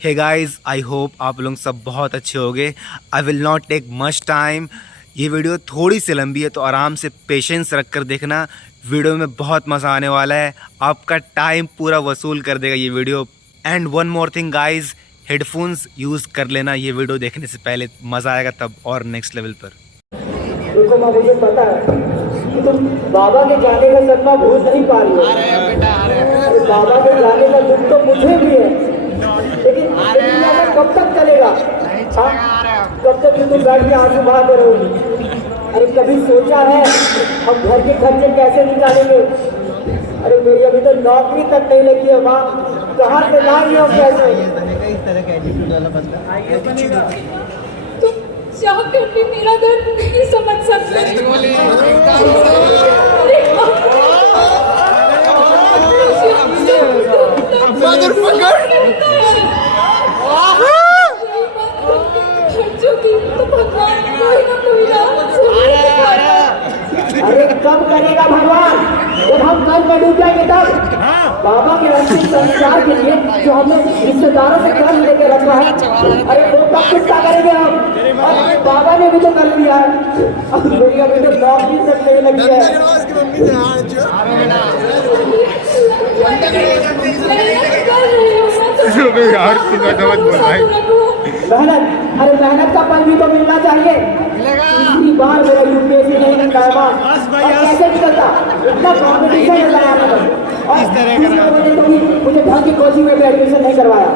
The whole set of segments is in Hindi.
हे गाइस, आई होप आप लोग सब बहुत अच्छे होंगे। I will not take much time. ये वीडियो थोड़ी सी लंबी है तो आराम से पेशेंस रख कर देखना। वीडियो में बहुत मज़ा आने वाला है, आपका टाइम पूरा वसूल कर देगा ये video. And one more thing guys, headphones use कर लेना ये वीडियो देखने से पहले, मज़ा आएगा तब और नेक्स्ट लेवल पर। देखो माँ, मुझे पता है कि तुम बाबा के जाने का सदमा भूल नहीं पा रही हो। बाबा के जाने का दुख तो मुझे भी है, लेकिन ऐसा कब तक चलेगा? कब तक तुम बैठ के आंसू बहाते रहोगी? अरे कभी सोचा है हम घर के खर्चे कैसे निकालेंगे? अरे मेरी अभी तो नौकरी तक नहीं लगी है माँ, कहाँ से लाएंगे हम पैसे? जाकर भी मेरा दर्द नहीं समझ सकते। अरे कब करेगा भगवान? जब हम कल में डूब जाएंगे तब। बाबा के अंतिम संस्कार के लिए जो हमने रिश्तेदारों से कर्ज लेके रखा है, अरे वो कब चुकता करेंगे हम? और बाबा ने भी तो कर लिया है, अब मेरी अभी तो नौकरी तक नहीं लगी है। मेहनत, अरे मेहनत का फल भी तो मिलना चाहिए। इतनी बार मेरा यूपीएससी नहीं निकाला और कैसे निकलता? इतना कॉम्पिटिशन लगाया मैंने, मुझे ढंग की कोचिंग में भी एडमिशन नहीं करवाया।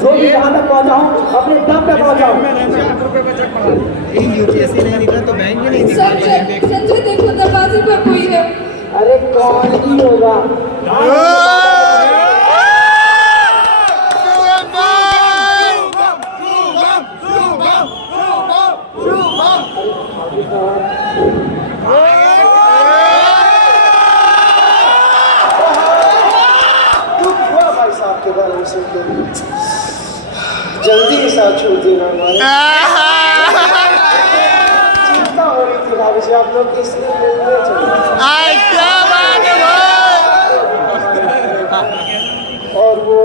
जो भी जहाँ तक पहुँचाऊँ अपने दम पे पहुँचाऊँ। यूपीएससी नहीं निकला तो बैंक ही नहीं निकला। संजय देखो, दरवाजे पर कोई है। अरे कौन ही होगा? जल्दी हिसाब छोड़ देना हमारे। चिंता हो रही थी भाभी जी, आप लोग किस लिए मिलने चले? और वो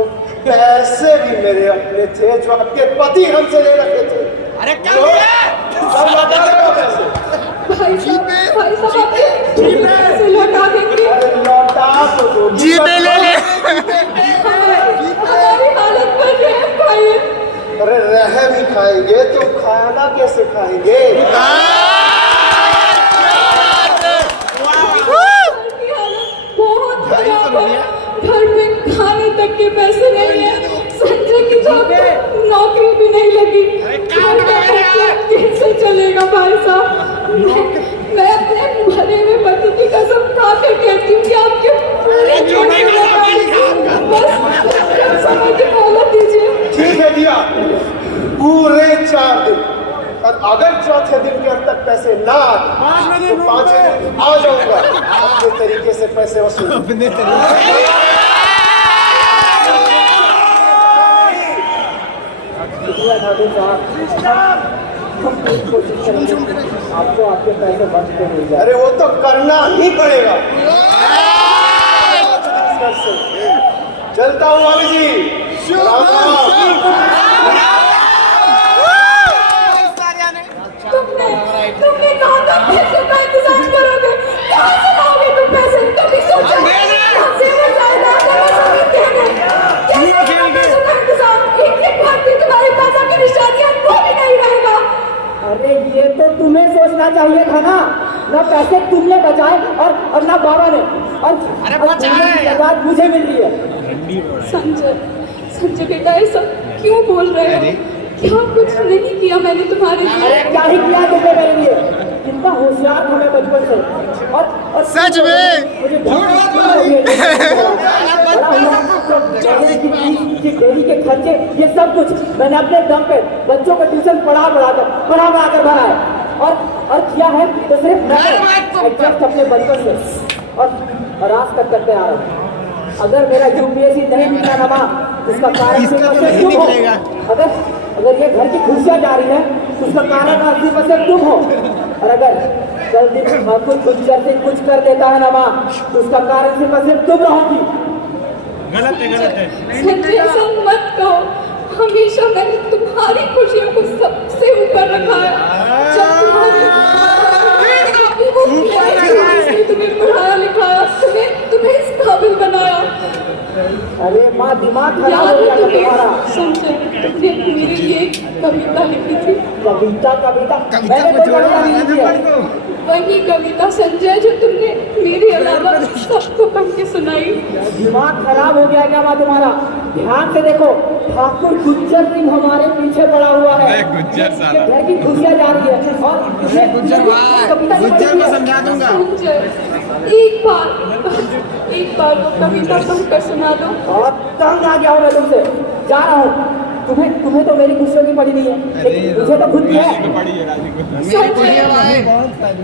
पैसे भी मेरे अपने थे जो आपके पति हमसे ले रखे थे। अरे क्या भाई साहब आपके पैसे लौटा देंगे। अरे लौटा तो दो जी, हमारी हालत पर रहम खाइए। अरे रहम ही खाएंगे तो खाना कैसे खाएंगे? बहुत खराब है, घर में खाने तक के पैसे नहीं है। संजय की जॉब तो नौकरी भी नहीं लगी, घर का खर्चा कैसे चलेगा भाई साहब? मैं अपने भरे हुए पति की कसम खाकर कहती हूँ कि आपके पूरे जीवन में बस समय की मोहलत दीजिए। ठीक है दिया, पूरे 4 दिन। और अगर चौथे दिन के अंत तक पैसे ना आए तो 5वें दिन आ जाऊंगा अपने तरीके से पैसे वसूल। कोशिश करेंगे आपको आपके पैसे बच के मिल जाए। अरे वो तो करना ही पड़ेगा। चलता हूँ भाभी जी, राम राम। तुमने कहा था पैसे का इंतजाम करोगे, कहाँ से लाओगे तुम पैसे? कभी सोचा सेवा जायदाद का सब देने कैसे करोगे पैसों का इंतजाम? एक बार भी तुम्हारे पास आके निशानियां वो भी नहीं रहेगा। अरे ये तो तुम्हें सोचना चाहिए था ना पैसे तुमने बचाए और ना बाबा ने, और मुझे मिल रही है। संजय बेटा, ऐसा क्यों बोल रहे हो? क्या कुछ नहीं किया मैंने तुम्हारे लिए? अरे क्या ही किया तुमने मेरे लिए? कितना होशियार था मैं बचपन से, और सच में मुझे डेली के खर्चे ये सब कुछ मैंने अपने दम पे बच्चों को ट्यूशन पढ़ा कर भरा है। और किया है तो सिर्फ एडजस्ट अपने बचपन से और आज तक करते आ रहा हूँ। अगर मेरा यूपीएससी नहीं निकला ना माँ, उसका कारण तुम हो। अगर ये घर की खुशियाँ जा रही है तो उसका कारण 80% तुम हो। और अगर कल दिन कुछ कर देता है ना माँ, तो उसका कारण सिर्फ तुम रहोगी। गलत है। संजय, ऐसा मत कहो, हम हमेशा मैंने तुम्हारी खुशियों को सबसे ऊपर रखा है। जब तुम्हें पढ़ाया लिखाया, तुम्हें इस काबिल बनाया। अरे माँ, दिमाग खराब याद हो है गया तुम्हें तुम्हारा। संजय, तुमने मेरे लिए एक कविता लिखी थी। कविता मैंने तो कविता नहीं लिखी है। वही कविता संजय जो तुमने मेरे अलावा सबको पढ़ के सुनाई। दिमाग खराब हो गया क्या माँ तुम्हारा? ध्यान से देखो, ठाकुर गुज्जर सिंह हमारे पीछे पड़ा हुआ है। गुज्जर साला। घर की खुशियाँ जा रही है और गुज्जर भाई, कविता नहीं गुज्जर पढ़ी को है। समझा दूंगा। संजय, एक बार वो कविता पढ़कर सुना दो। और तंग आ गया हूँ मैं तुमसे, जा रहा हूँ। तुम्हें तो मेरी खुशियों की पड़ी नहीं है, लेकिन मुझे तो खुद की है।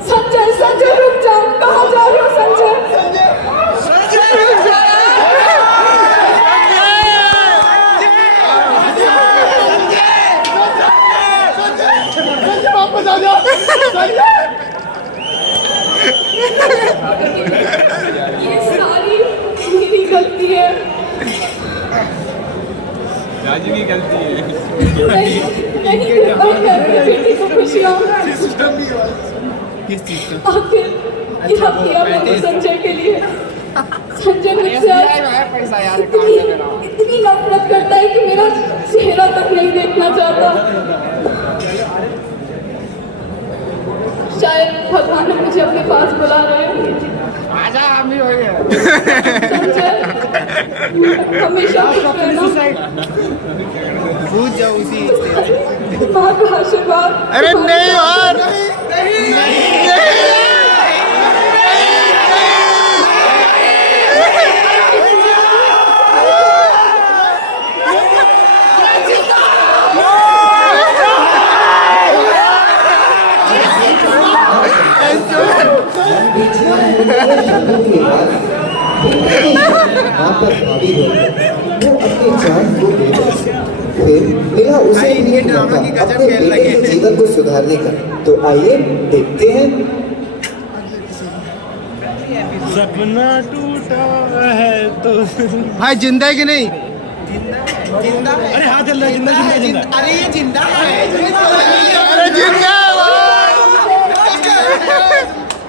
संजय, संजय रुक जाओ, कहाँ जा रहे हो संजय? ये सारी मेरी गलती है। राजू की गलती है। नहीं दे पाई मैं अपनी बेटी को खुशियाँ। किस चीज का? आखिर क्या किया मैंने संजय के लिए? संजय मुझसे आज इतनी नफरत करता है कि मेरा चेहरा तक नहीं देखना चाहता। शायद भगवान मुझे अपने पास बुला रहे हैं। आजा, हम भी हो गए। संजय, हमेशा खुश रहना। पूछ जाओ उसी माँ का आशीर्वाद। अरे नहीं यार, आप पर हावी हो वो अपनी जान को दे दे। फिर मिला उसे भाई, ये एक ड्रामा मौका की गजब अपने खेल बेटे लगी के है। जीवन को सुधारने का। तो आइए देखते हैं। सपना टूटा है तो भाई जिंदा है कि नहीं? जिंदा है। अरे हाँ चल रहा है, जिंदा जिंदा जिंदा। अरे ये जिंदा है। अरे जिंदा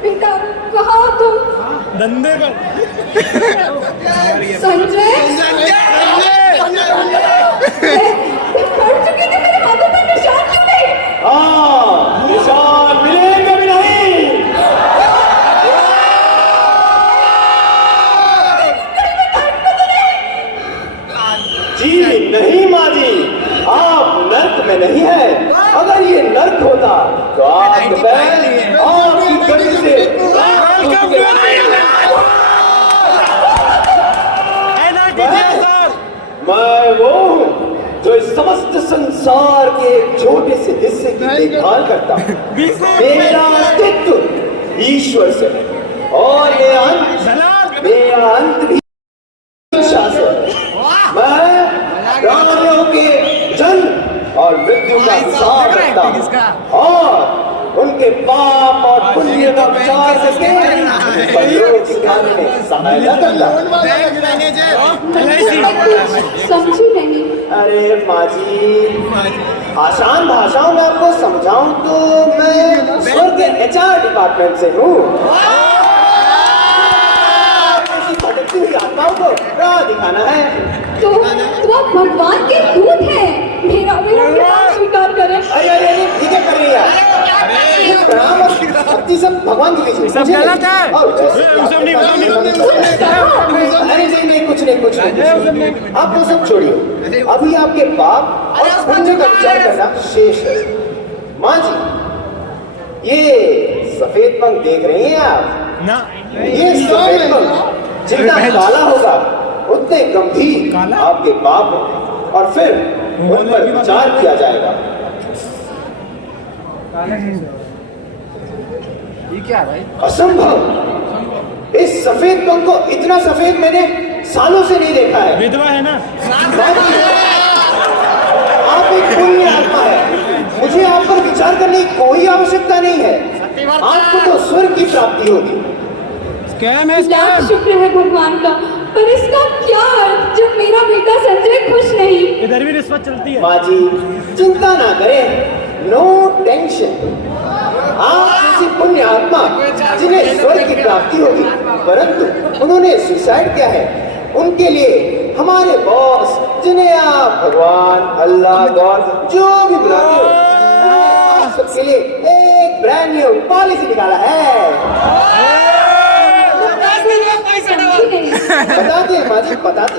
बेटा, कहाँ हो तुम? धंधे का संजय, पढ़ चुकी थी, मेरे हाथों पर निशान क्यों नहीं? निशान मिलेंगे भी नहीं। जी नहीं माँ जी, आप नर्क में नहीं है। अगर ये नर्क होता तो आपके पैर आपकी गति से मैं वो हूँ जो इस समस्त संसार के एक छोटे से हिस्से की देखभाल करता हूँ। मेरा अस्तित्व ईश्वर से है और मेरा अंत भी इच्छा से है। मैं प्राणियों के जन्म और मृत्यु का हिसाब रखता हूँ और उनके पाप और पुण्य का विचार करके परियोग सिखाने में सहायता करता हूँ। समझी नहीं। अरे माँ जी, आसान भाषाओं में आपको समझाऊं तो मैं स्वर्ग के HR डिपार्टमेंट से हूँ। ऐसी भटकती हुई आत्माओं को राह दिखाना है। तो आप भगवान के दूत हैं। मेरा प्रणाम स्वीकार करें। अरे ठीक है, कर रही है। प्रणाम और भक्ति सब भगवान के बीच में सब गलत है। अरे नहीं, कुछ नहीं। आप वो सब छोड़िए। अभी आपके पाप और पुण्य का विचार करना शेष है। माँ जी, ये सफेद पंख देख रही हैं आप? ना ये सफेद पंख जितना काला होगा उतने गंभीर आपके पाप होंगे और फिर उन पर विचार किया जाएगा। ये क्या भाई? असंभव। इस सफेद पंख को इतना सफेद मैंने सालों से नहीं देखा है। विधवा है ना। आप एक पुण्य आत्मा है, मुझे आप पर विचार करने की कोई आवश्यकता नहीं है। आपको तो स्वर्ग की प्राप्ति होगी। स्कैम है, लाख शुक्र है भगवान का, पर इसका क्या अर्थ जब मेरा बेटा संजय खुश नहीं। इधर भी रिश्वत चलती है। माँ जी चिंता ना करें, नो टेंशन। आप जैसी पुण्य आत्मा जिन्हें स्वर्ग की प्राप्ति होगी, परंतु उन्होंने सुसाइड किया है, उनके लिए हमारे बॉस, जिन्हें आप भगवान, अल्लाह, गॉड जो भी बुलाते हो, आप सबके लिए एक ब्रांड न्यू पॉलिसी निकाला है। बताते हैं माँ जी, बताते,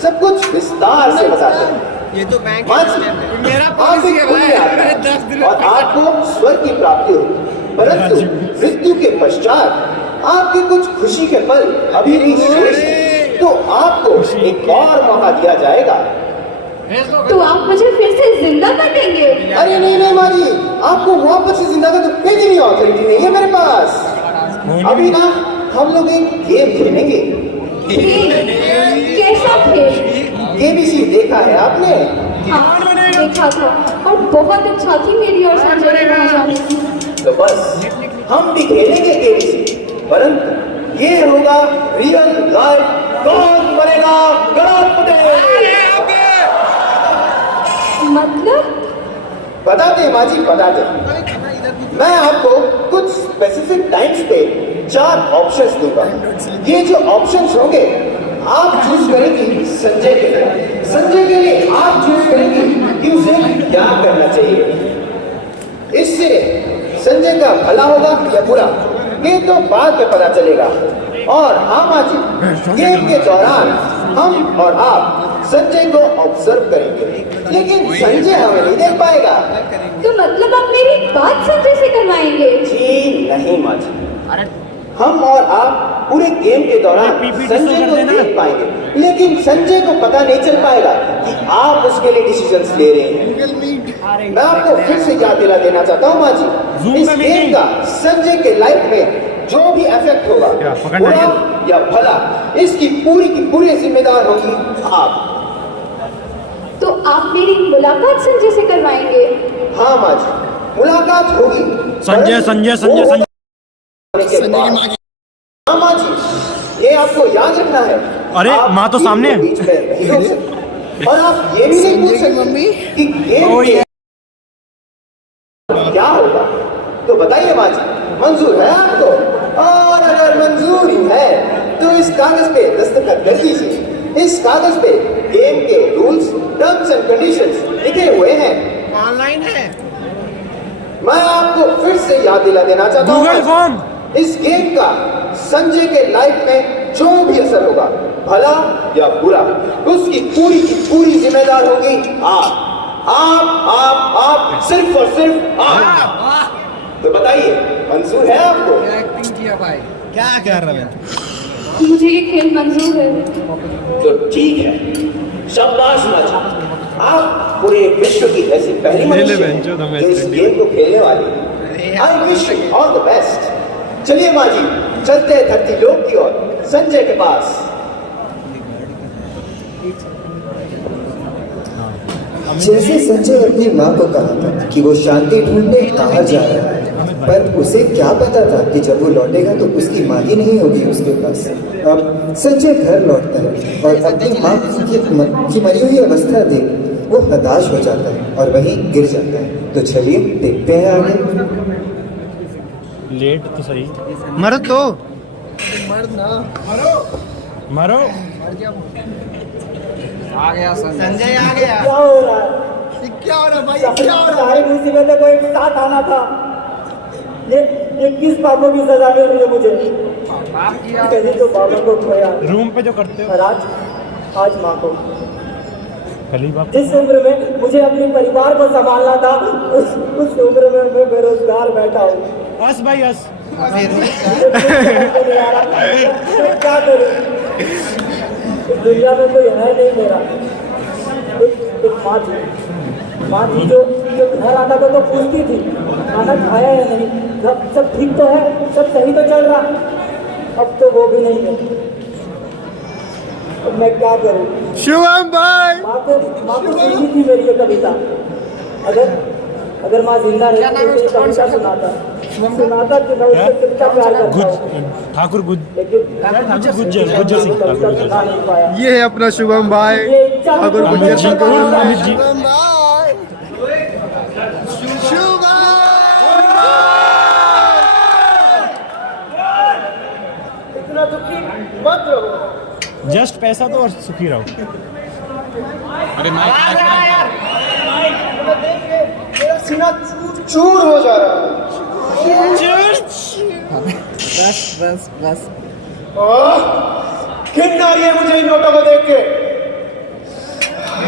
सब कुछ विस्तार से बताते हैं। ये तो बैंक माँ जी, मेरा आप पॉलिसी एक है पुण्य आत्मा भाई, हैं 10 दिन और आपको स्वर्ग की प्राप्ति होगी, परंतु मृत्यु के पश्चात आपके कुछ खुशी के पल अभी भी शेष हैं, तो आपको एक और मौका दिया जाएगा। तो आप मुझे फिर से जिंदा कर देंगे? अरे नहीं नहीं माँ जी, आपको वापस से जिंदा कर भेजने ऑथोरिटी नहीं है मेरे पास। अभी ना हम लोग एक गेम खेलेंगे। कैसा खेल? केबीसी देखा है आपने? हाँ, देखा था और बहुत अच्छा थी मेरी और संजय की वहाँ जाने की। तो बस हम भी खेलेंगे केबीसी, परंतु ये होगा रियल लाइफ कौन बनेगा करोड़पति। मतलब? बताते हैं माँ जी, बताते हैं। मैं आपको कुछ स्पेसिफिक टाइम्स पे 4 ऑप्शंस दूंगा। ये जो ऑप्शंस होंगे आप चूज करेंगी संजय के लिए, संजय के लिए आप चूज करेंगी कि उसे क्या करना चाहिए। इससे संजय का भला होगा या बुरा, ये तो बाद में पता चलेगा। और हाँ माँ जी, गेम के दौरान हम और आप संजय को ऑब्जर्व करेंगे, लेकिन संजय हमें नहीं देख पाएगा। तो मतलब आप मेरी बात संजय से करवाएंगे? जी नहीं माँ जी, हम और आप पूरे गेम के दौरान संजय को देख पाएंगे, लेकिन संजय को पता नहीं चल पाएगा कि आप उसके लिए डिसीजंस ले रहे हैं। मैं आपको फिर से याद दिला देना चाहता हूँ माँ जी, इस गेम का संजय के लाइफ में जो भी इफेक्ट होगा, बुरा या भला, इसकी पूरी की पूरी जिम्मेदार होगी आप। तो आप मेरी मुलाकात संजय से करवाएंगे? हाँ माँ जी, मुलाकात होगी। संजय संजय संजय संजय हाँ माँ जी, ये आपको याद रखना है। अरे, आप माँ तो सामने है। बीच में नहीं रोक सकते। और आप ये भी नहीं पूछ सकते कि गेम के क्या होगा। तो बताइए माँ जी, मंजूर है आपको? और अगर मंजूरी है तो इस कागज पे दस्तखत कर दीजिए। इस कागज पे गेम के रूल्स, टर्म्स एंड कंडीशंस लिखे हुए हैं। ऑनलाइन है। मैं आपको फिर से याद दिला देना चाहता हूँ, गूगल फॉर्म। इस गेम का संजय के लाइफ में जो भी असर होगा, भला या बुरा, उसकी पूरी की पूरी जिम्मेदार होगी आप, सिर्फ और सिर्फ आप। तो बताइए, मंजूर है आपको? एक्टिंग किया भाई। क्या कर रहा है? मुझे ये खेल मंजूर है। तो ठीक है, शाबाश माँ जी, आप पूरे विश्व की ऐसी पहली मनुष्य हैं जो इस गेम को खेलने वाली। I wish you all the best. चलिए माँ जी, चलते हैं धरती लोक की ओर, संजय के पास। जैसे संजय अपनी माँ को कहा था कि वो शांति ढूंढने बाहर जा रहा है, पर उसे क्या पता था कि जब वो लौटेगा तो उसकी माँ ही नहीं होगी उसके पास। अब संजय घर लौटता है और अपनी माँ की मरी हुई अवस्था देख वो हताश हो जाता है और वहीं गिर जाता है। तो चलिए देखते हैं आगे। लेट तो सही। मरो तो मारो। आ गया संजय आ गया। क्या हो रहा है? क्या हो रहा है भाई? क्या हो रहा है? मुसीबतों को एक साथ आना था। ये किस पापों की सजा मिल रही है मुझे? माफ किया। कहीं तो बाबा को खोया रूम पे जो करते हो और आज माँ को। कली बाप। जिस उम्र में मुझे अपने परिवार को संभालना था, उस उम्र में मैं बेरोजगार बैठा हूँ। हंस भाई हंस। क्या करूँ? इस दुनिया में कोई है नहीं मेरा। एक माँ थी जो घर आता था तो पूछती थी खाना खाया है नहीं, सब ठीक तो है, सब सही तो चल रहा। अब तो वो भी नहीं है। अब मैं क्या करूँ? शिवम भाई, माँ को सुनी थी मेरी ये कविता। अगर माँ जिंदा रहती तो ये कविता सुनाता। सुनाता कि मैं उससे कितना प्यार करता हूँ, ठाकुर लेकिन गुज्जर सिंह ठाकुर गुज्जर बता नहीं पाया। ये है अपना शुभम भाई ये इच्छा ठाकुर मुझे गुज्जर सिंह पूरा करना है। अमित जी इतना दुखी मत रहो। जस्ट पैसा दो और सुखी रहो। मेरा सीना चूर हो जा रहा है। बस घिन आ रही है मुझे इन नोटों को देख के।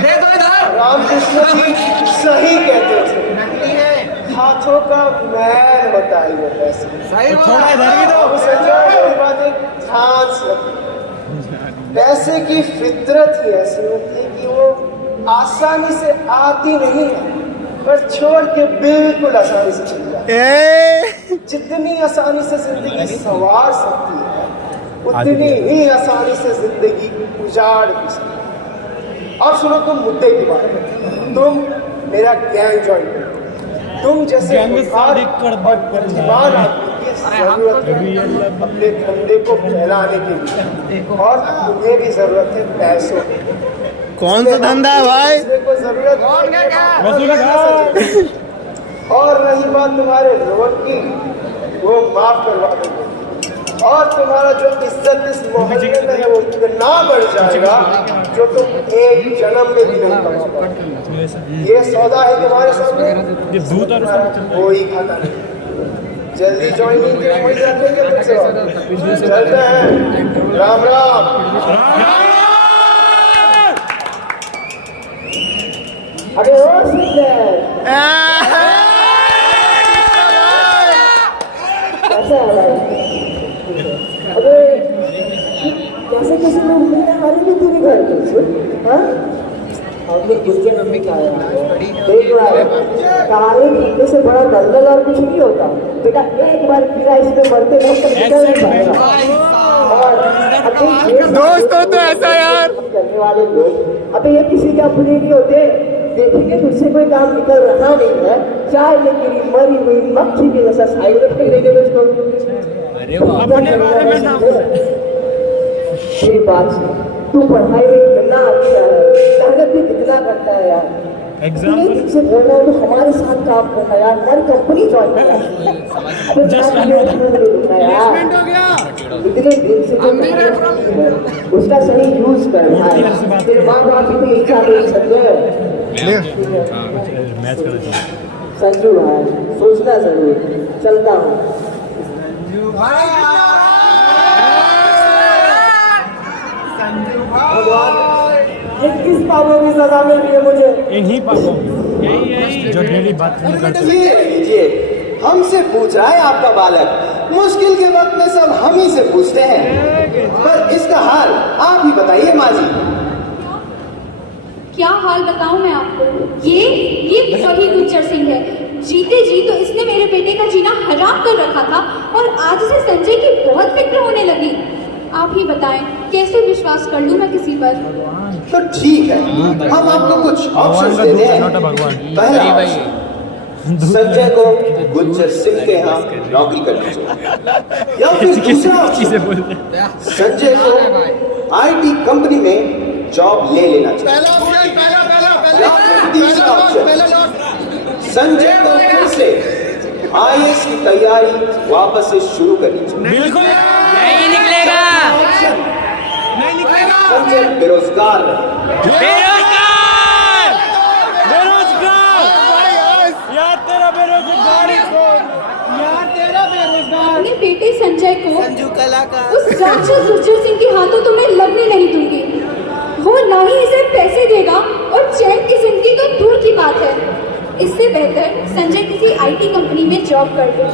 दे दो इधर। रामकृष्ण जी सही कहते थे, हाथों का मैल होता है ये पैसे। सही थोड़ा इधर भी दो। अब संजय मेरी बात एक ध्यान से रखिए। पैसे की फितरत ही ऐसी होती है कि वो आसानी से आती नहीं है, पर छोड़ के बिल्कुल आसानी से चली जाती है। जितनी आसानी से जिंदगी संवार सकती है, उतनी ही आसानी से जिंदगी उजाड़ भी सकती है। और सुनो, तुम मुद्दे की बात करो, तुम मेरा गैंग ज्वाइन करो। तुम जैसे गैंग में बुखार शादी कर दो। और बुद्धिमान आदमी की जरूरत है अपने धंधे को फैलाने के लिए, और तुम्हें भी जरूरत है पैसों की। कौन सा धंधा है भाई? दूसरे को जरूरत वसूली का। और रही बात तुम्हारे लोन की, वो माफ करवा देंगे। और तुम्हारा जो इज्जत इस मोहल्ले में है वो इतना बढ़ जाएगा जो तुम एक जन्म में भी नहीं कमा पाओगे। ये सौदा है तुम्हारे सामने, ये भूत और कोई खाता नहीं। जल्दी ज्वाइनिंग के कोई रखेंगे तुमसे। चलते हैं, राम राम। अबे ओ सुंदर, कैसा है भाई? अबे कैसे कैसे लोग मिलने वाले भी तेरे घर पे? हाँ, हमने गुज्जर मम्मी का देख रहा है, कहानी घूमने से बड़ा दलदल और कुछ नहीं होता बेटा। एक बार गिरा इसमें मरते नहीं तो निकल नहीं पाएगा। और दोस्तों तो ऐसा यार करने वाले लोग, अबे ये किसी के अपने नहीं होते। देखेंगे तुझसे कोई काम निकल रहा नहीं है, चाहे ये गिरी मरी हुई मक्खी की जैसा साइड में फेंक देंगे दोस्तों। अपने बारे में ना मेरी बात सुन, तू पढ़ाई में कितना अच्छा है, मेहनत भी कितना करता है यार। एग्जाम तूने तुझसे बोलना है तो हमारे साथ काम करना यार, हमारी कंपनी ज्वाइन करना। Just प्लेसमेंट हो गया। इतने दिन से तो उसका सही यूज कर भाई। तेरे माँ बाप की तो इच्छा नहीं समझे। मैच कर देता हूँ। संजू भाई सोचना जरूर, चलता हूँ। ये किस पापों की सजा मिल रही है मुझे? इन्हीं पापों जो डेली बात नहीं करते। ये लीजिए, हमसे पूछ रहा है आपका बालक। मुश्किल के वक्त में सब हम ही से पूछते हैं, पर इसका हाल आप ही बताइए माँ जी। क्या हाल बताऊं मैं आपको? ये वही गुज्जर सिंह है। जीते जी तो इसने मेरे बेटे का जीना हराम कर रखा था, और आज से संजय की बहुत फिक्र होने लगी। आप ही बताएं, कैसे विश्वास कर लूं मैं किसी पर? तो ठीक है, हम आपको कुछ ऑप्शंस देते हैं। पहला ऑप्शन, संजय को गुज्जर सिंह के यहाँ नौकरी करनी चाहिए, या फिर दूसरा ऑप्शन, संजय को आईटी कंपनी में जॉब ले लेना चाहिए, या फिर तीसरा ऑप्शन, संजय को फिर से आईएएस की तैयारी वापस से शुरू करनी चाहिए। बिल्कुल नहीं निकलेगा। ऑप्शन, संजय बेरोजगार रहे। बेरोजगार यार तेरा बेरोजगारी को अपने बेटे संजय को उस राक्षस गुज्जर सिंह के हाथों तो मैं लगने नहीं दूंगी। वो ना ही इसे पैसे देगा, और चैन की जिंदगी तो दूर की बात है। इससे बेहतर संजय किसी आईटी कंपनी में जॉब कर ले।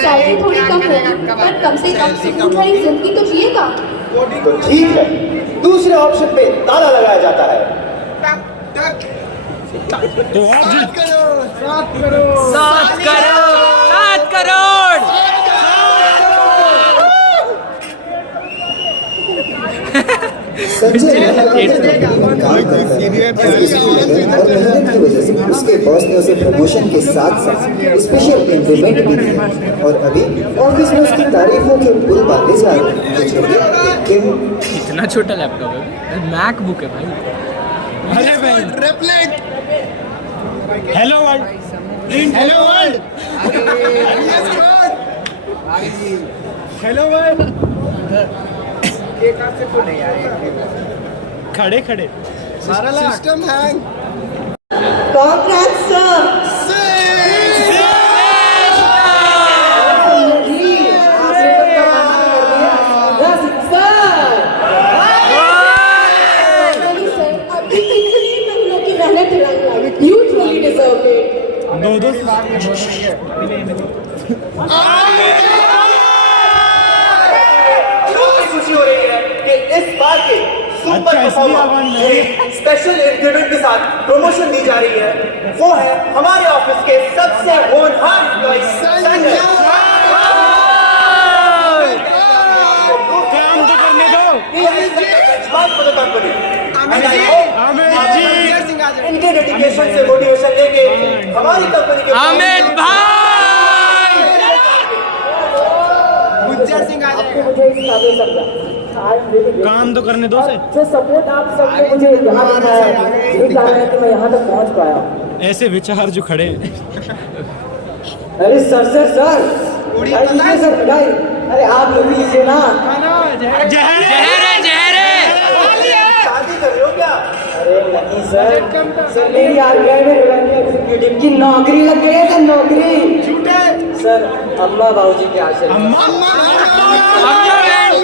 सैलरी थोड़ी कम होगी, पर कम से कम सुकून भरी जिंदगी तो जिएगा। तो ठीक है, दूसरे ऑप्शन पे ताला लगाया जाता है। तो आप जी 7 करोड़ संजय काम करता है, और मेहनत की वजह से उसके बॉस ने उसे प्रमोशन के साथ साथ स्पेशल इंक्रीमेंट भी दिया और अभी ऑफिस में उसकी तारीफों के पुल बांधे जा रहे हैं। तो चलिए देखते हैं। इतना छोटा लैपटॉप है, मैकबुक है भाई। अरे भाई hello world, hello world, hello world, खड़े खड़े सिस्टम हैंग। Congrats, sir. नहीं सर, अभी इतनी महीनों की मेहनत रंग लाई। You truly deserve it. दो खुशी हो रही है कि इस बार के सुपर अच्छा, इसलिए आवाज नहीं आ रही। स्पेशल इंक्रीमेंट के साथ प्रमोशन दी जा रही है। वो है हमारे ऑफिस के सबसे होनहार एम्प्लॉय संजय। काम तो करने दो। आमिर जी, इनके डेडिकेशन से मोटिवेशन लेके हमारी कंपनी के अमित भाई आपको मुझे इस काबिल समझा। आज मेरे काम तो करने दो से। जो सपोर्ट आप सबने मुझे यहाँ दिखाया है, यही कारण है कि मैं यहाँ तक पहुँच पाया। ऐसे विचार जो खड़े हैं। अरे सर सर मिठाई, अरे आप लोग भी लीजिए ना। जहर जहरे शादी कर रहे हो क्या? अरे नहीं सर मेरी आरबीआई में रेवेन्यू एग्जीक्यूटिव की नौकरी लग गई है। सर नौकरी सर अम्मा बाबूजी के आशीर्वाद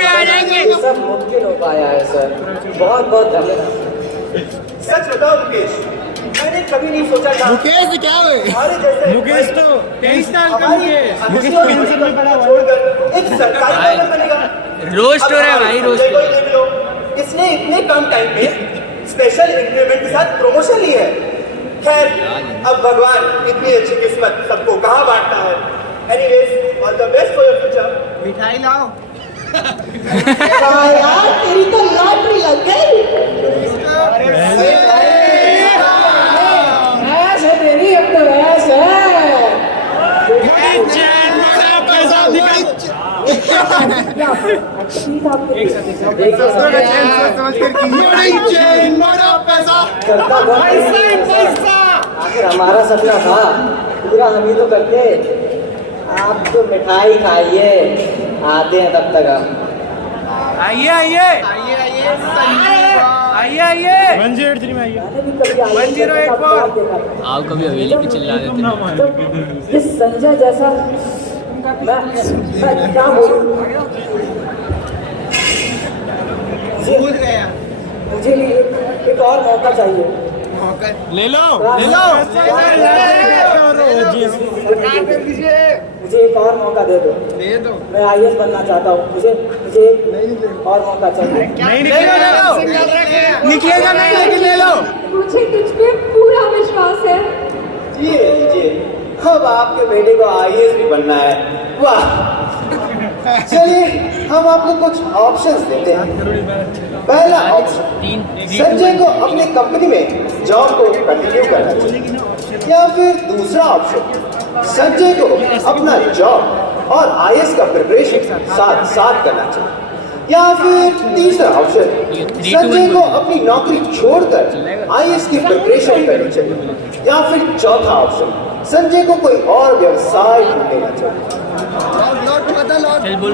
आ जाएंगे। ये सब मुमकिन हो पाया है सर, बहुत बहुत धन्यवाद। सच बताओ मुकेश, मैंने कभी नहीं सोचा था मुकेश क्या हमारे जैसे मुकेश तो 23 साल का मुकेश मुकेश टेंशन में पड़ा हुआ छोड़कर एक सरकारी नौकर बनेगा। रोस्ट हो रहा है भाई, रोस्ट। अब आप देख लो, इसने इतने कम टाइम में स्पेशल इंक्रीमेंट के साथ प्रमोशन ली है। खैर अब भगवान इतनी अच्छी किस्मत सबको कहाँ बांटता है। Anyways all the best for your future. मिठाई लाओ। यार तेरी तो लॉटरी लग गई। ऐश है तेरी, अब तो ऐश है। पैसा निकाल। आखिर हमारा सपना था पूरा, हम ही तो करते। आप तो मिठाई खाइए, आते हैं तब तक हम। आइए आइए 103 में आइए। 108 आओ कभी हवेली पे चिल्ला देते। इस संजय जैसा मैं क्या बोलूं। मुझे एक और मौका चाहिए। ले लो मुझे एक और मौका दे दो। मैं आईएएस बनना चाहता हूँ। मुझे एक और मौका चाहिए। नहीं निकलेगा नहीं, लेकिन ले लो। मुझे तुझ पे पूरा विश्वास है। लीजिए, अब आपके बेटे को आईएएस भी बनना है। वाह, चलिए हम आपको कुछ ऑप्शंस देते हैं। पहला ऑप्शन, संजय को अपनी कंपनी में जॉब को कंटिन्यू करना चाहिए। या फिर दूसरा ऑप्शन, संजय को अपना जॉब और आईएएस का प्रिपरेशन साथ साथ करना चाहिए। या फिर तीसरा ऑप्शन, संजय को अपनी नौकरी छोड़कर आईएएस की प्रिपरेशन करनी चाहिए। या फिर चौथा ऑप्शन, संजय को कोई और व्यवसाय ढूंढ लेना चाहिए। चल बोल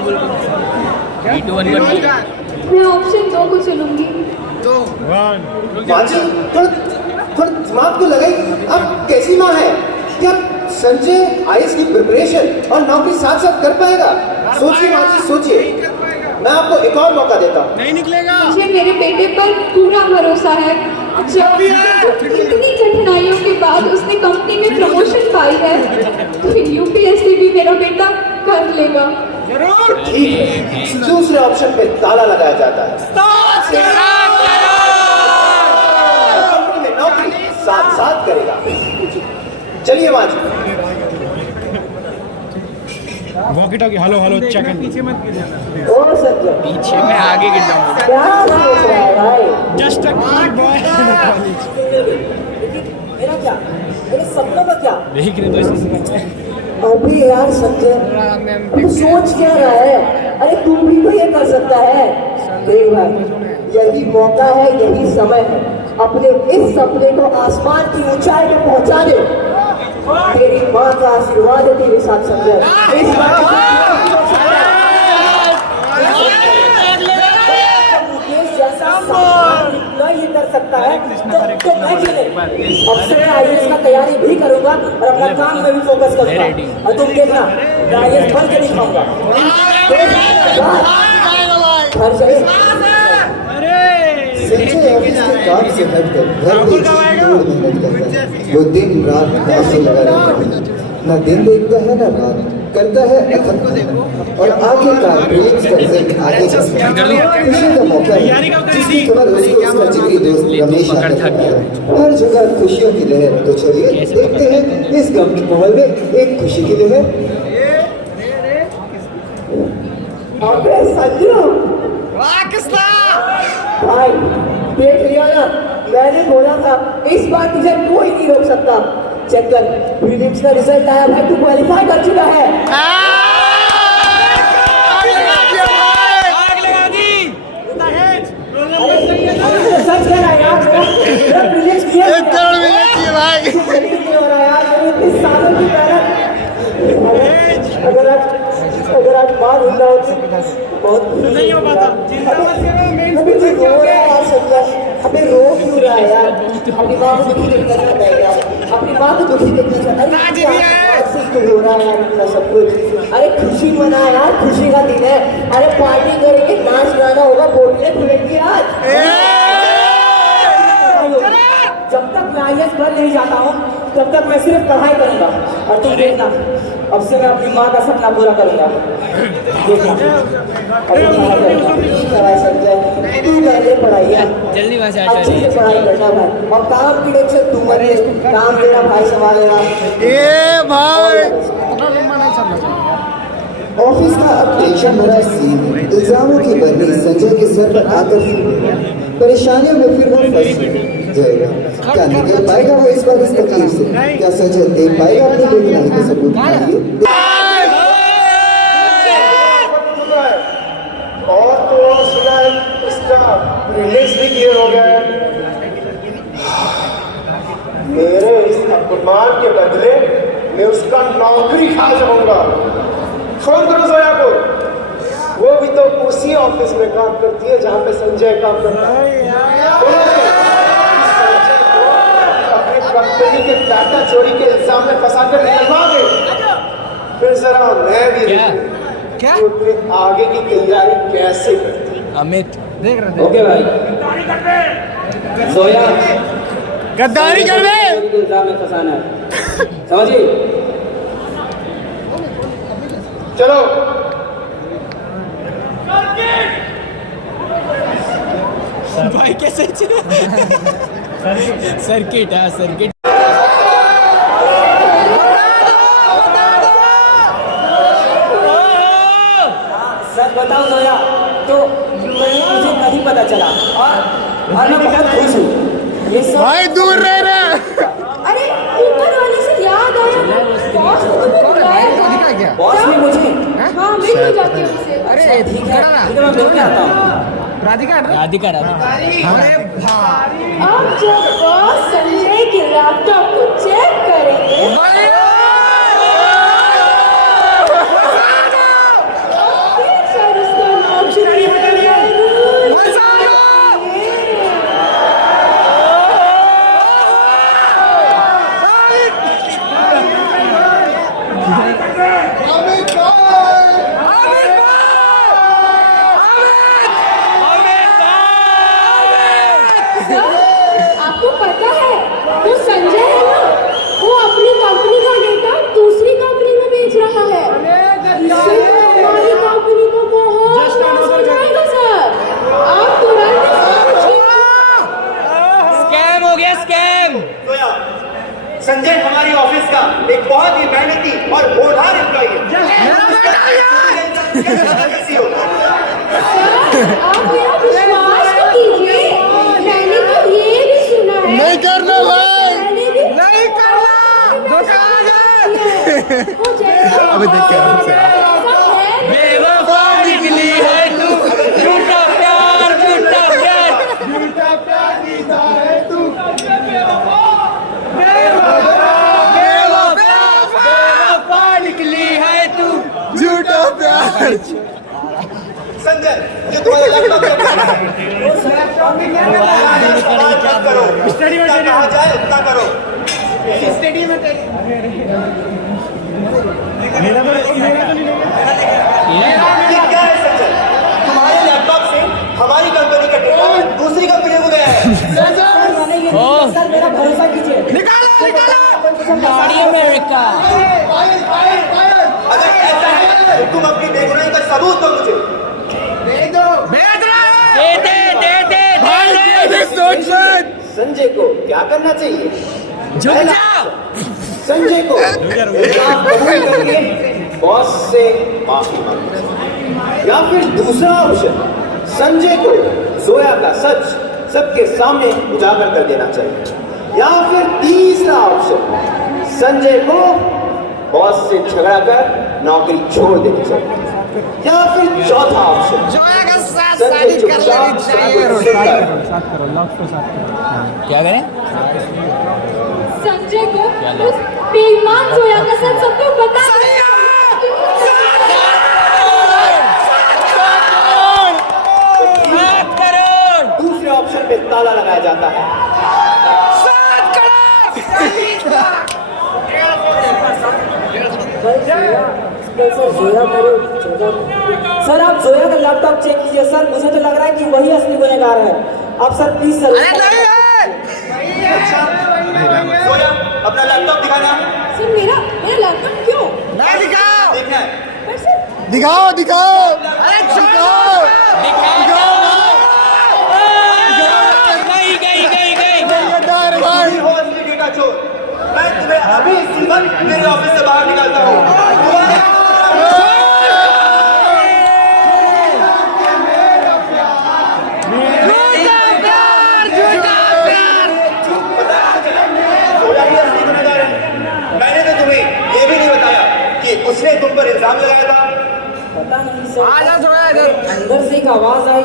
3-2-1 मैं ऑप्शन 2 को चुनूंगी। माजी, थोड़ा दिमाग को लगाई। अब कैसी माँ है? क्या संजय आईएएस की प्रिपरेशन और नौकरी साथ साथ कर पाएगा? सोचिए माजी, सोचिए। मैं आपको एक और मौका देता हूँ। नहीं निकलेगा। मुझे मेरे बेटे पर पूरा भरोसा है। जब इतनी कठिनाइयों के बाद उसने कंपनी में प्रमोशन पाई है तो यूपीएससी भी मेरा बेटा कर लेगा। ठीक है, दूसरे ऑप्शन पे ताला लगाया जाता है। कंपनी में नौकरी साथ साथ करेगा। चलिए माजी। वॉकी टॉकी हेलो चेक पीछे मत गिर जाना। ओ संजय, पीछे मैं आगे गिर जाऊंगा। क्या सोच रहा है भाई? Just a boy. लेकिन मेरा क्या? लेकिन सपनों का क्या? देख रहे तो अभी यार संजय, तू सोच क्या रहा है? अरे तू भी तो ये कर सकता है। देख भाई, यही मौका है, यही समय है, अपने इस सपने को आसमान की ऊंचाई पे पहुंचा दे। तेरी माँ का आशीर्वाद है तेरे साथ संजय। इस मुकेश जैसा सामान इतना ही कर सकता है तो मैं क्यों नहीं? अब से मैं IAS का तैयारी भी करूंगा और अपना काम में भी फोकस करूंगा। और तुम देखना, मैं IAS बन के दिखाऊंगा। हर जगह संजय ऑफिस के काम से हटकर घर में जोर मेहनत करता है। वो दिन रात काम से लगा रहता है, ना दिन देखता है ना रात, करता है अथक मेहनत और आखिरकार प्रीलिम्स का रिजल्ट आगे चलता है। खुशी का मौका है जिसकी खबर उसको उसका जिगरी दोस्त रमेश आकर बताया। हर जगह खुशियों की लहर, तो चलिए देखते हैं इस गम के माहौल में एक खुशी की लहर। अबे संजू भाई, देख लिया ना, मैंने बोला था इस बार तुझे कोई नहीं रोक सकता। चेक कर, प्रीलिम्स का रिजल्ट आया भाई, तू क्वालिफाई कर चुका है। सच कह रहा है यार, मेरा प्रीलिम्स क्लियर हो रहा है यार, मेरी इतने सालों की मेहनत। अगर आज बात होता हो बहुत नहीं हो पाता। अभी तो रो रहा है यार संजय, अबे रो क्यों रहा है यार? अपनी माँ को दुखी नहीं करना पड़ेगा, अपनी माँ को दुखी देखना चाहिए। अरे रो रहा है यार इतना सब कुछ। अरे खुशी मना यार, खुशी का दिन है। अरे पार्टी करेंगे, नाच गाना होगा, बोतलें खुलेंगी यार। जब तक मैं IAS बन नहीं जाता हूँ तब तक मैं सिर्फ पढ़ाई करूंगा। और तुम देखना, अब से मैं अपनी माँ का सपना पूरा करूंगा। संजय, तू पहले पढ़ाई जल्दी वहाँ से अच्छे से पढ़ाई करना भाई, और काम की टेंशन तू मत ले, काम तेरा भाई संभालेगा। ऑफिस का अब टेंशन भरा सीन, इल्जामों की बर्नी संजय के सर पर आकर फूटी। परेशानियों में फिर वो फंस जाएगा। क्या निकल पाएगा वो इस बार इस तकलीफ से? क्या संजय दे पाएगा अपनी बेगुनाही के सबूत? और तो और सुना है इसका रिलीज भी क्लियर हो गया है। मेरे इस अपमान के बदले मैं उसका नौकरी खा जाऊंगा। फोन करो जोया को, वो भी तो उसी ऑफिस में काम करती है जहां पे संजय काम करता है। संजय को अपनी कंपनी के डाटा चोरी के इल्जाम में फंसाकर निकलवा दे, फिर जरा मैं भी क्या तो फिर आगे की तैयारी कैसे करती? अमित देख रहे ओके भाई, जोया गद्दारी कर रहे इल्जाम में फंसाना है, समझिए? चलो भाई कैसे सर्किट है सर्किट। सच बताओ जोया, तो मुझे नहीं पता चला और मैं बहुत खुश हूँ। ये सब भाई दूर रह रहा। अरे ऊपर वाले से याद आया, बॉस ने तुम्हें बुलाया था। बॉस ने मुझे, हाँ मिल तो जाती हूँ उससे। अरे ठीक है मैं मिलके आता हूँ। राधिका राधिका अब जब बॉस संजय के लैपटॉप को चेक करेंगे फिर उसका नौकरी आपको पता है वो संजय है ना, वो अपनी कंपनी का डेटा दूसरी कंपनी में बेच रहा है। इससे हमारी कंपनी को बहुत लॉस हो जाएगा सर। आप तुरंत स्कैम हो गया स्कैम। संजय हमारी ऑफिस का एक बहुत ही मेहनती और होनहार एम्प्लॉई है। आप मेरा विश्वास तो कीजिए, मैंने तो ये भी सुना है। नहीं करना भाई, मैंने भी नहीं करना। वो जैसा अबे देख के आराम से। वैसा है नहीं। बेवफा निकली है तू, झूठा प्यार, झूठा प्यार। बेवफा निकली है तू। झूठा प्यार। संजय ये तुम्हारे लैपटॉप पे क्या है? सवाल मत करो, जितना कहा जाए उतना करो। ये क्या है संजय? तुम्हारे लैपटॉप से हमारी कंपनी का डेटा दूसरी कंपनी को गया है। सर मेरा भरोसा कीजिए। गाड़ी अमेरिका। अगर ऐसा है तो तुम अपनी बेगुनाही का सबूत दो मुझे। दे दे। संजय को क्या करना चाहिए? झुक पहला, जा। संजय को इल्जाम कबूल करके बॉस से माफी मांगनी, या फिर दूसरा ऑप्शन संजय को जोया का सच सबके सामने उजागर कर देना चाहिए, या फिर तीसरा ऑप्शन संजय को बॉस से झगड़ा कर नौकरी छोड़ देनी चाहिए, या फिर चौथा ऑप्शन संजय चुपचाप क्या करें? संजय को उस बेईमान जोया का सच सबको बता देना। 7 करोड़। दूसरे ऑप्शन पे ताला लगाया जाता है। सर आप जोया का लैपटॉप चेक कीजिए सर, मुझे तो लग रहा है कि वही असली गुनहगार है। आप सर प्लीज सर। अच्छा जोया अपना लैपटॉप दिखाना। सर मेरा लैपटॉप क्यों? देखना है। पर सर दिखाओ दिखाओ। तुम हो असली डेटा चोर। मैं तुम्हें अभी इसी वक्त मेरे ऑफिस से बाहर निकालता हूँ। जोया ही असली गुनहगार है। मैंने तो तुम्हें ये भी नहीं बताया कि उसने तुम पर इल्जाम लगाया था। पता नहीं सर, अंदर से एक आवाज आई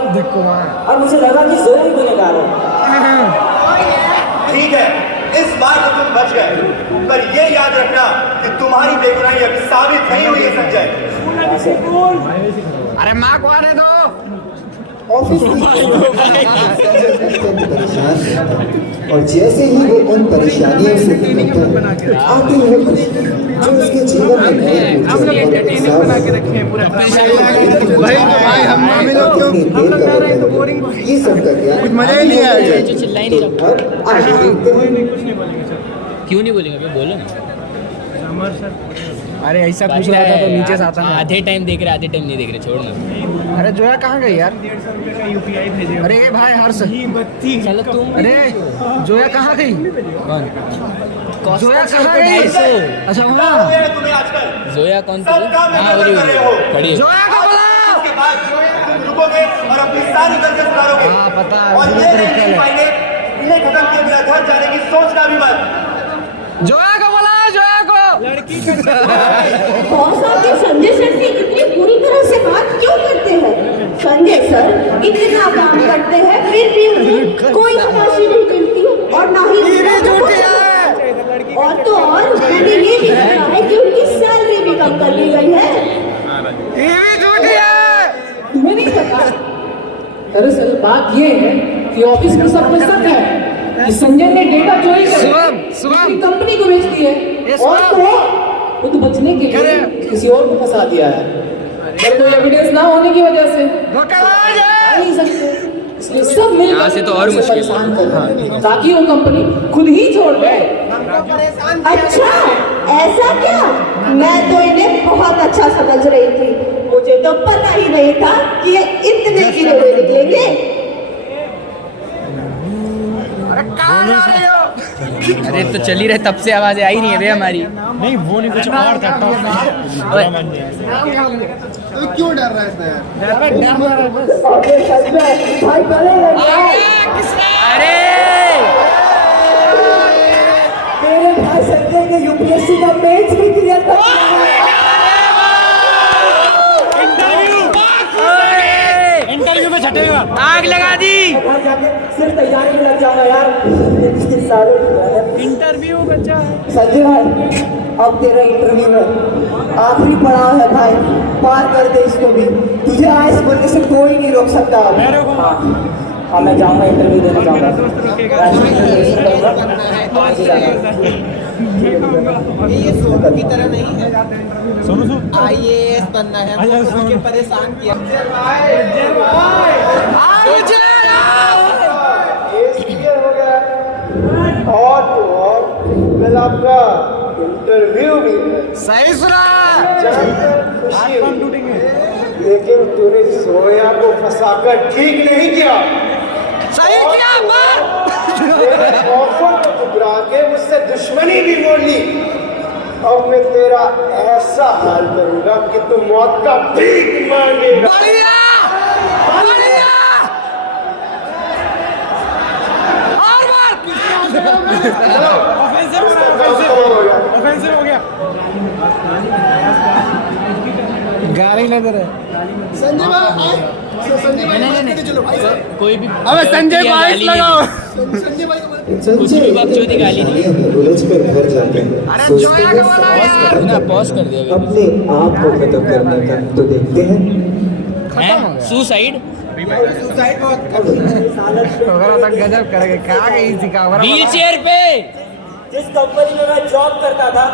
और मुझे लगा कि जोया ही गुनहगार है। ठीक है, इस बार तो तुम बच गए, पर ये याद रखना कि तुम्हारी बेगुनाही अभी साबित नहीं हुई है संजय। अरे माँ को आने दो। ऑफिस की परेशान रहता है, और जैसे ही वो उन परेशानियों से निकलता है आती है खुशी जो उसके जीवन में नई ऊर्जा और उत्साह ये सब कर दिया। मजा ही नहीं आया। जो चिल्लाई नहीं रहा। अब आगे देखते हैं। क्यों नहीं बोलेंगे भैया, बोलो ना। अरे ऐसा कुछ रहा था तो नीचे से आता ना। आधे टाइम देख रहे, आधे टाइम नहीं देख रहे, छोड़ना। अरे जोया कहाँ गई यार? अरे भाई हर्ष, चलो तुम। अरे जोया कहाँ गई? जोया कहाँ गई? अच्छा वहाँ तुम्हें आजकल जोया कौन थी? सब काम में हाँ, मदद कर रहे हो। खड़ी है। जोया को बुलाओ। उसके बाद तुम रुकोगे और अपनी सारी गलतियां सुधारोगे। हाँ, पता है, और मुझे ये तो नहीं निकल कि है। पहले इन्हें खत्म किए बिना घर जाने की सोचना भी मत। जोया को बुलाओ, जोया को। बॉस आपके संजय सर से इतनी बुरी तरह से बात क्यों करते हैं? संजय सर इतना काम करते हैं फिर भी उन्हें कोई तलाशी नहीं मिलती और ना ही और तो और मैंने ये भी सुना है कि उनकी सैलरी भी कम कर दी गई है। तुम्हें नहीं पता? दरअसल बात ये है कि ऑफिस में सब कुछ सच है कि संजय ने डेटा चोरी कर कंपनी को बेच दी है और तो खुद बचने के लिए किसी और को फंसा दिया है, पर कोई एविडेंस ना होने की वजह से आ नहीं सकते, इसलिए सब मिलकर यहाँ से तो और उसे मुश्किल परेशान कर रहे हैं ताकि वो कंपनी खुद ही छोड़ दे। अच्छा ऐसा क्या? मैं तो इन्हें बहुत अच्छा समझ रही थी, मुझे तो पता ही नहीं था कि ये इतने कीड़े निकलेंगे। अरे तो चल ही रहे, तब से आवाजें आई नहीं है भैया हमारी। नहीं वो नहीं, कुछ और था। क्यों डर रहा है? अबे संजय भाई करेगा क्या? अरे मेरे भाई संजय के यूपीएससी का मेंस भी क्लियर कर दिया। आग लगा दी। घर जाके सिर्फ तैयारी में लग जाऊंगा यार। इसके सारे इंटरव्यू बचा है। संजय भाई, अब तेरा इंटरव्यू है, आखिरी पड़ाव है भाई, पार कर दे इसको भी। तुझे आइस बनने से कोई नहीं रोक सकता। हाँ, मैं जाऊंगा, इंटरव्यू देने जाऊंगा। की तरह नहीं है, IAS बनना है, मुझे परेशान किया। और कल आपका इंटरव्यू भी है। सही सुना। खुशी हुई, लेकिन तूने सोया को फंसाकर ठीक नहीं किया। सही किया। मेरे ऑफर को ठुकरा के मुझसे दुश्मनी भी मोड़ ली। अब मैं तेरा ऐसा हाल करूंगा कि तू मौत का भीख मांगेगा। बढ़िया, बढ़िया। और ऑफेंसिव हो गया। गाली ना दे रहे। संजय भाई, कोई भी अबे संजय भाई लगाओ। संजय भाई संजय बकचोदी गाली नहीं। शादियों में उलझ कर घर जाते हैं, सोचते हैं ना पॉज कर दिया अपने आप को खत्म करने का, तो देखते हैं हैं सुसाइड। गजब करेंगे क्या व्हील चेयर पे। जिस कंपनी में मैं जॉब करता था,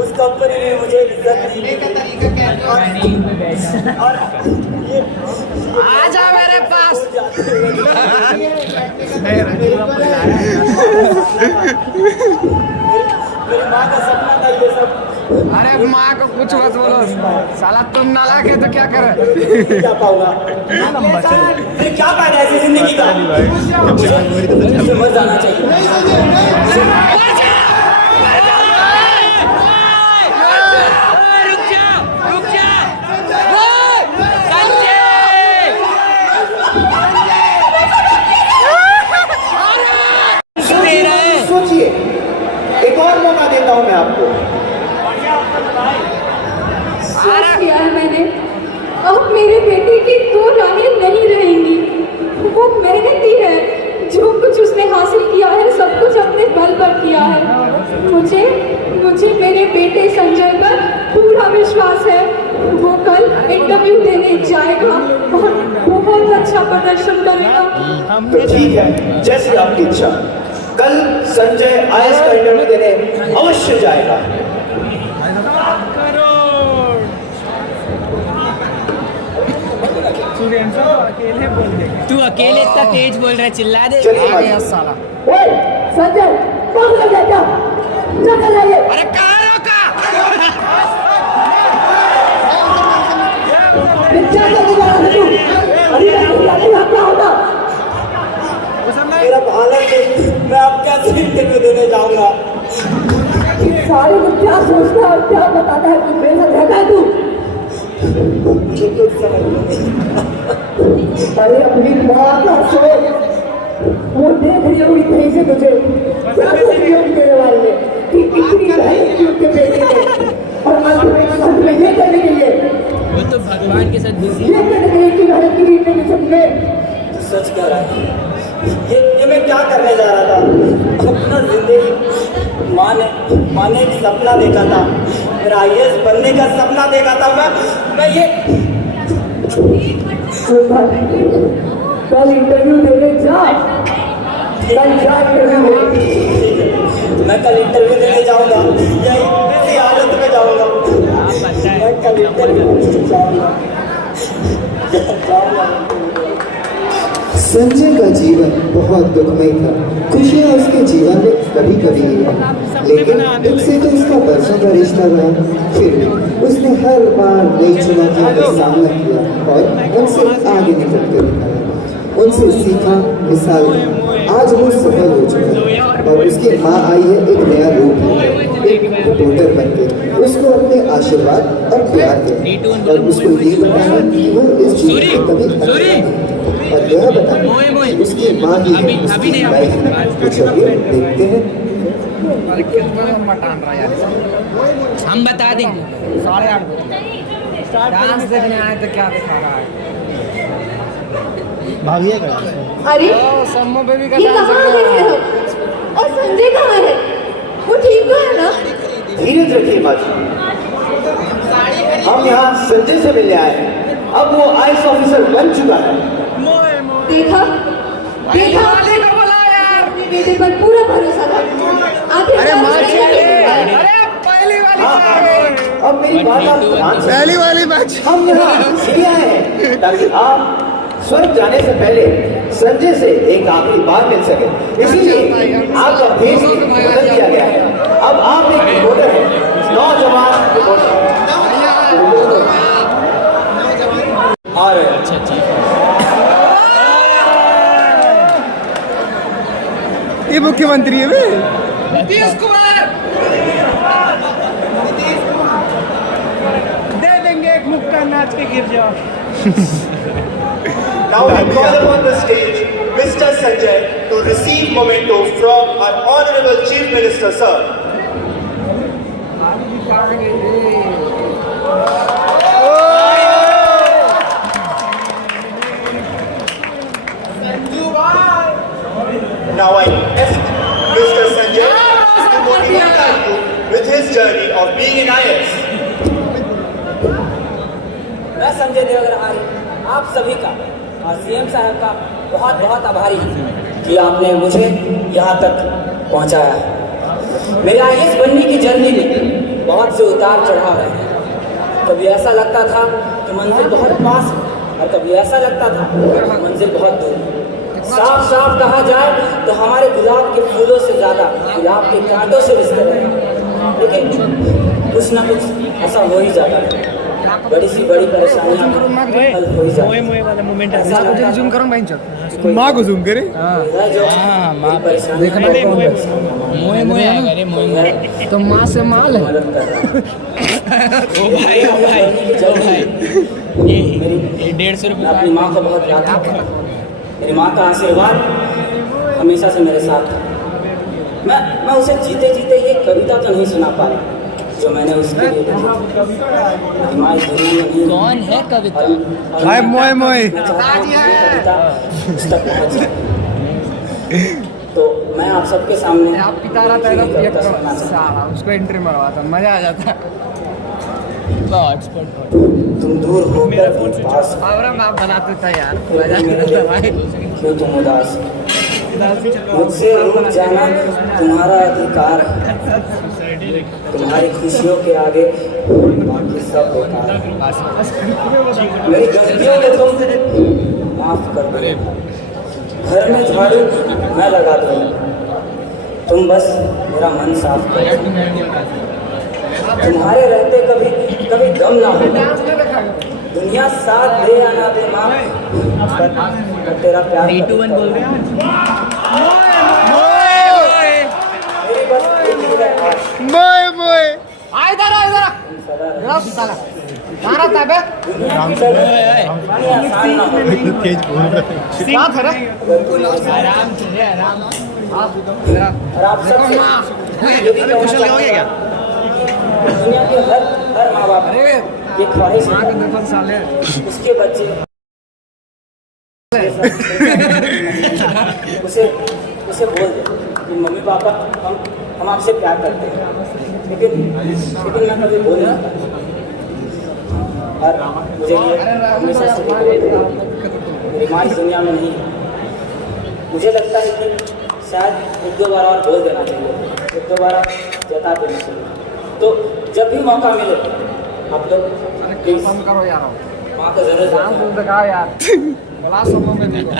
उस कंपनी में मुझे इज्जत नहीं मिली। और आजा मेरे पास। मेरी माँ का सपना था ये सब। अरे माँ को कुछ मत बोलो, साला तुम नालायक है तो क्या करे। क्या पाऊंगा फिर, क्या फायदा ऐसी जिंदगी का। मुझे मर जाना चाहिए। सोचिए, एक और मौका देता हूं मैं आपको। सोच लिया है मैंने, अब मेरे बेटे की दो राहें नहीं रहेंगी। वो मेहनती है, जो कुछ उसने हासिल किया है सब कुछ अपने बल पर किया है। मुझे मेरे बेटे संजय पर पूरा विश्वास है। वो कल इंटरव्यू देने जाएगा और बहुत अच्छा प्रदर्शन करेगा। तो ठीक है, जैसी आपकी इच्छा। कल संजय IAS का इंटरव्यू देने अवश्य जाएगा। तू अकेले इतना तेज बोल रहा है, चिल्ला दे। चलिए साला ओए संजय, कौन लग गया? चल जाइए। अरे कहाँ रोका? क्या करने जा रहा है तू? अरे क्या होगा? मेरा हालत देख, मैं अब कैसे इंटरव्यू देने जाऊंगा? सारे को क्या सोचता है और क्या बताता है कि मेरे साथ रहता है तू? अरे अपनी माँ का सोच, वो देख रही होगी कहीं से तुझे। क्या सोच रही होगी तेरे बारे में कि इतनी मेहनत की उसके बेटे ने, और अंत में ये करने के लिए, वो तो भगवान के साथ बिजी ये करने के लिए कि मेहनत की इतने सच में। तो सच कह रहा है, ये मैं क्या करने जा रहा था? अपना जिंदगी माँ ने एक सपना देखा था, मेरा IAS बनने का सपना देखा था। मैं ये कल इंटरव्यू देने जा, मैं कल इंटरव्यू देने जाऊंगा, यही इसी हालत में जाऊंगा। मैं कल इंटरव्यू देने जाऊंगा। संजय का जीवन बहुत दुखमय था। खुशियाँ उसके जीवन में कभी कभी ही है, लेकिन दुख से तो उसका बरसों का रिश्ता रहा। फिर भी उसने हर बार नई चुनौतियों का सामना किया और उनसे आगे निकल कर दिखाया, उनसे सीखा, मिसाल दी। आज वो सफल हो चुका है और उसकी माँ आई है एक नया रूप में, एक रिपोर्टर बनके उसको अपने आशीर्वाद और प्यार दें और उसको ये बताना कि वो इस जीवन में कभी अकेला नहीं, और यह बताना कि उसकी माँ ही है उसकी लाइफ। तो चलिए देखते हैं। हम बता देंगे। 8:30 डांस देखने आए तो क्या दिखा रहा है। अरे सम्मो बेबी का ये डांस कहाँ आ गए हम? और संजय कहाँ है? वो ठीक तो है ना? धीरज रखिए माँ जी, हम यहाँ संजय से मिलने आए हैं। अब वो आईएएस ऑफिसर बन चुका है। देखा देखा अपने बेटे पर पूरा भरोसा था। आखिर अब मेरी बात आप ध्यान से पहली वाली मैच हम यहाँ इसलिए आए हैं ताकि आप स्वर्ग जाने से पहले संजय से एक आखिरी बार मिल सके। इसीलिए आपका भेष बदल दिया गया है। अब आप एक रिपोर्टर हैं, नौजवान रिपोर्टर आ रहे हैं। ये मुख्यमंत्री है बे दे देंगे एक मुक्का नाच के गिर जाओ Now I call upon the stage Mr. Sanjay to receive memento from our Honorable Chief Minister, sir. Now I ask Mr. Sanjay to motivate you with his journey of being in IAS. मैं संजय देवगन आप सभी का और सीएम साहब का बहुत बहुत आभारी हूँ कि आपने मुझे यहाँ तक पहुँचाया है। मेरे आईएएस बनने की जर्नी में बहुत से उतार चढ़ाव रहे हैं। कभी ऐसा लगता था कि मंजिल बहुत पास है और कभी ऐसा लगता था कि मंजिल बहुत दूर। साफ साफ कहा जाए तो हमारे गुलाब के फूलों से ज़्यादा गुलाब के कांटों से रिश्ते रहे, लेकिन कुछ ना कुछ ऐसा हो ही जाता है। बड़ी सी बड़ी परेशानियां हल हो ही जाती हैं। जूम करो भाई माँ को जूम करे माँ देखना मोए मोए अरे मोए मोए तो माँ से माल है मदद कर रहा है। ओ भाई ये 150 रुपये अपनी माँ को बहुत याद करता हूँ। मेरी माँ का आशीर्वाद हमेशा से मेरे साथ था। मैं उसे जीते जीते ये कविता तो नहीं सुना पा रहा जो मैंने उसके लिए लिखी थी। माँ इस दुनिया में नहीं कौन है कविता भाई मोए मोए मैं चाहता हूँ कि ये कविता उस तक पहुँच जाए। तो मैं आप सबके सामने आप पिता रहा था ये कविता सुनाना चाहता साला उसको एंट्री मरवाता मजा आ जाता तुम दूर होकर भी पास हो। आवरम आप बनाते था यार मजा आता भाई क्यों तुम उदास हो? मुझसे रूठ जाना तुम्हारा अधिकार है। तुम्हारी खुशियों के आगे बाकी सब बेकार है। मेरी गलतियों को तुम माफ कर दो। घर में झाड़ू मैं लगा दूंगा, तुम बस मेरा मन साफ करो। तुम्हारे रहते कभी कभी गम ना हो। दुनिया साथ दे या ना दे माँ, पर तेरा प्यार 3 2 1 बोल रहे हैं मेरी बस एक ही है आज। मोए मोए सदा रहे। साला कहाँ रहता है बे दुनिया की कभी आसान ना हो। बात है रे आराम से आराम और आप सबसे ये भी कहना चाहता हूँ कि दुनिया के हर माँ बाप ये ख्वाहिश है उसके बच्चे उसे बोल दे कि मम्मी पापा हम आपसे प्यार करते हैं, लेकिन मैं कभी बोल नहीं पाता। और मुझे ये हमेशा से मेरी माँ इस दुनिया में नहीं है। मुझे लगता है कि शायद एक दो बार और बोल देना चाहिए, एक दो बार जता देना चाहिए। तो जब भी मौका मिले आप लोग प्लीज कम करो यार माँ को जरूर काम तुम दिखाओ यार क्लास समों में देखो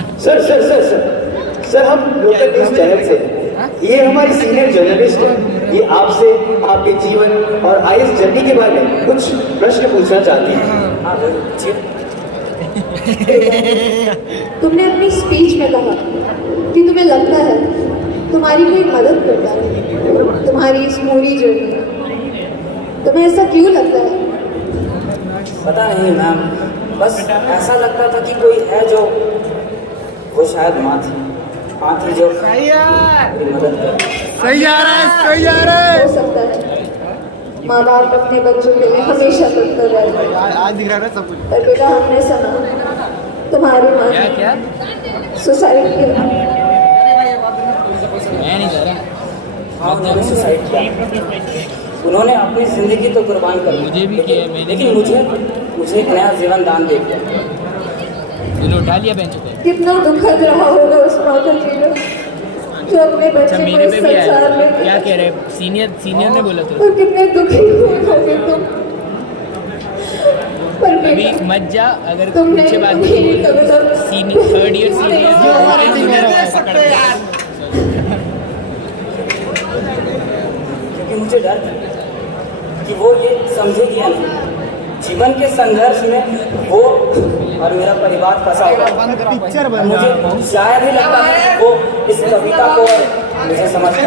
सर हम लोकल न्यूज चैनल से हैं। ये हमारी सीनियर जर्नलिस्ट है। ये आपसे आपके जीवन और आईएएस जर्नी के बारे में कुछ प्रश्न पूछना चाहती हैं। हाँ जरूर पूछिए। तुमने अपनी स्पीच में कहा कि तुम्हें लगता है तुम्हारी कोई मदद करता है तुम्हारी इस पूरी जर्नी में। तुम्हें ऐसा क्यों लगता है? पता नहीं मैम, बस ऐसा लगता था कि कोई है जो वो शायद माँ थी जो मेरी मदद करे। सही आ रहा है हो सकता है माँ बाप अपने बच्चों के लिए हमेशा तत्पर रहते हैं, आज दिख रहा है सब कुछ पर बेटा हमने सुना तुम्हारी माँ क्या क्या सुसाइड की मैं नहीं जा रहा। हाँ उन्होंने सुसाइड किया, उन्होंने अपनी जिंदगी तो कुर्बान कर दी, मुझे भी किया है, मैंने लेकिन मुझे एक नया जीवन दान दे दिया। तूने उठा लिया बेंच पे। कितना दुखद रहा होगा उस माँ का जीवन जो अपने अच्छा बच्चे को मेरे इस पे भी संसार आया। में क्या कह रहे सीनियर ने बोला तो और कितने दुखी हुए होगे तुम। पर अभी बेटा, मत जा अगर तुमने पीछे बात मेरी कविता सीनियर थर्ड ईयर सीनियर क्योंकि मुझे डर था कि वो ये समझेगी या नहीं। जीवन के संघर्ष में वो और मेरा परिवार फंसा हुआ है। मुझे शायद ही लगता है कि वो इस कविता को मुझे समझ